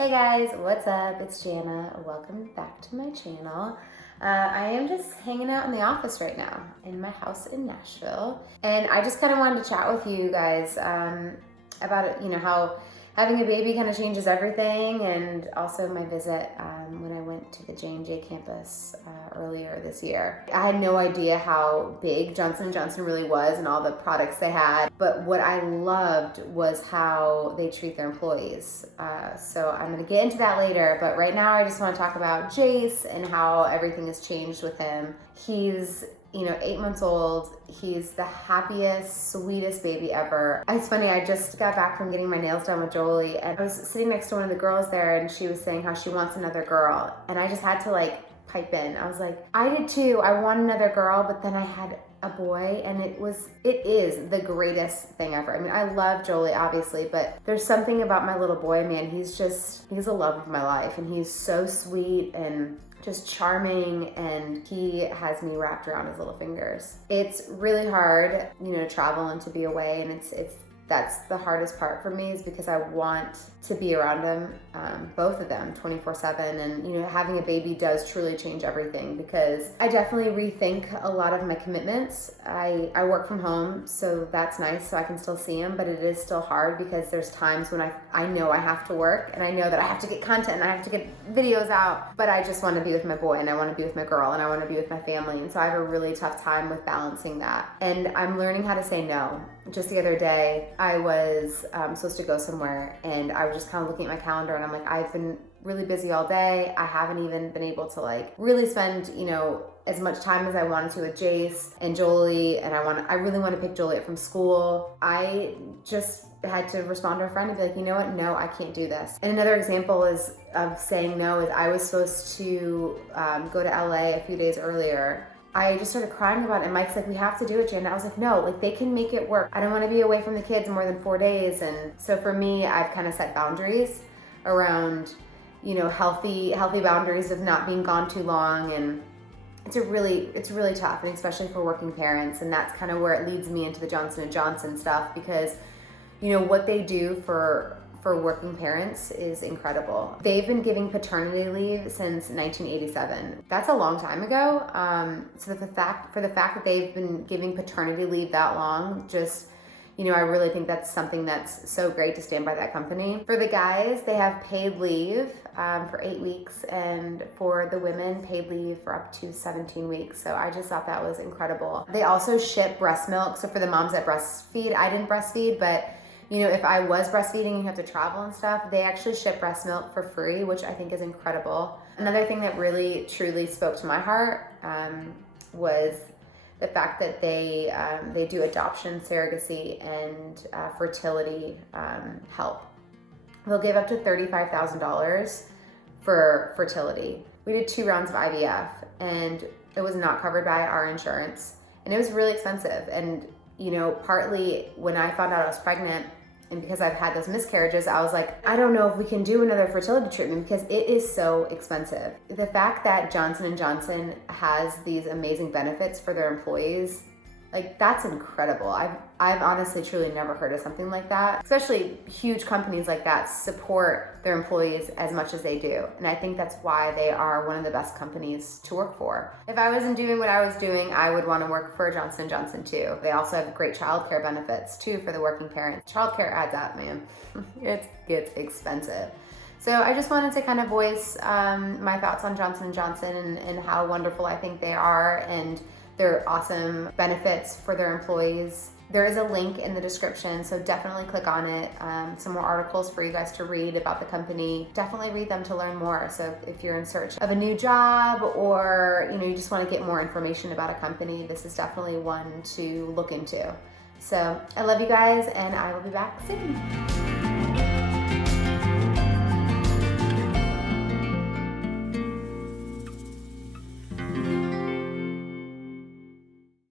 Hey guys, what's up? It's Jana. Welcome back to my channel. I am just hanging out in the office right now in my house in Nashville. And I just kind of wanted to chat with you guys about it, how having a baby kind of changes everything, and also my visit when I went to the J&J campus earlier this year. I had no idea how big Johnson & Johnson really was and all the products they had, but what I loved was how they treat their employees. So I'm gonna get into that later, but right now I just wanna talk about Jace and how everything has changed with him. He's 8 months old. He's the happiest, sweetest baby ever. It's funny, I just got back from getting my nails done with Jolie, and I was sitting next to one of the girls there, and she was saying how she wants another girl. And I just had to pipe in. I was like, I did too. I want another girl, but then I had a boy, and it is the greatest thing ever. I mean, I love Jolie, obviously, but there's something about my little boy, man. He's the love of my life, and he's so sweet and just charming, and he has me wrapped around his little fingers. It's really hard, to travel and to be away, and that's the hardest part for me, is because I want to be around them, both of them, 24/7. And having a baby does truly change everything, because I definitely rethink a lot of my commitments. I work from home, so that's nice, so I can still see him, but it is still hard because there's times when I know I have to work, and I know that I have to get content and I have to get videos out, but I just want to be with my boy, and I want to be with my girl, and I want to be with my family. And so I have a really tough time with balancing that, and I'm learning how to say no. Just the other day, I was supposed to go somewhere, and I was just kind of looking at my calendar, and I'm like, I've been really busy all day. I haven't even been able to really spend, as much time as I wanted to with Jace and Jolie, and I really want to pick Jolie up from school. I just had to respond to a friend and be like, you know what? No, I can't do this. And another example of saying no is I was supposed to go to LA a few days earlier. I just started crying about it, and Mike's like, we have to do it, Jen. I was like, no, they can make it work. I don't want to be away from the kids more than 4 days. And so for me, I've kind of set boundaries around, healthy boundaries of not being gone too long. And it's really tough, and especially for working parents. And that's kind of where it leads me into the Johnson & Johnson stuff, because what they do for working parents is incredible. They've been giving paternity leave since 1987. That's a long time ago. So for the fact that they've been giving paternity leave that long, just, I really think that's something that's so great to stand by that company. For the guys, they have paid leave for 8 weeks, and for the women, paid leave for up to 17 weeks. So I just thought that was incredible. They also ship breast milk. So for the moms that breastfeed, I didn't breastfeed, but if I was breastfeeding and you have to travel and stuff, they actually ship breast milk for free, which I think is incredible. Another thing that really, truly spoke to my heart was the fact that they do adoption, surrogacy, and fertility help. They'll give up to $35,000 for fertility. We did 2 rounds of IVF, and it was not covered by our insurance, and it was really expensive. And partly when I found out I was pregnant, and because I've had those miscarriages, I was like, I don't know if we can do another fertility treatment because it is so expensive. The fact that Johnson & Johnson has these amazing benefits for their employees, that's incredible. I've honestly truly never heard of something like that. Especially huge companies like that support their employees as much as they do. And I think that's why they are one of the best companies to work for. If I wasn't doing what I was doing, I would want to work for Johnson & Johnson too. They also have great childcare benefits too for the working parents. Childcare adds up, man. It gets expensive. So I just wanted to kind of voice my thoughts on Johnson & Johnson and how wonderful I think they are, and their awesome benefits for their employees. There is a link in the description, so definitely click on it. Some more articles for you guys to read about the company. Definitely read them to learn more. So if you're in search of a new job, or you just want to get more information about a company, this is definitely one to look into. So I love you guys, and I will be back soon.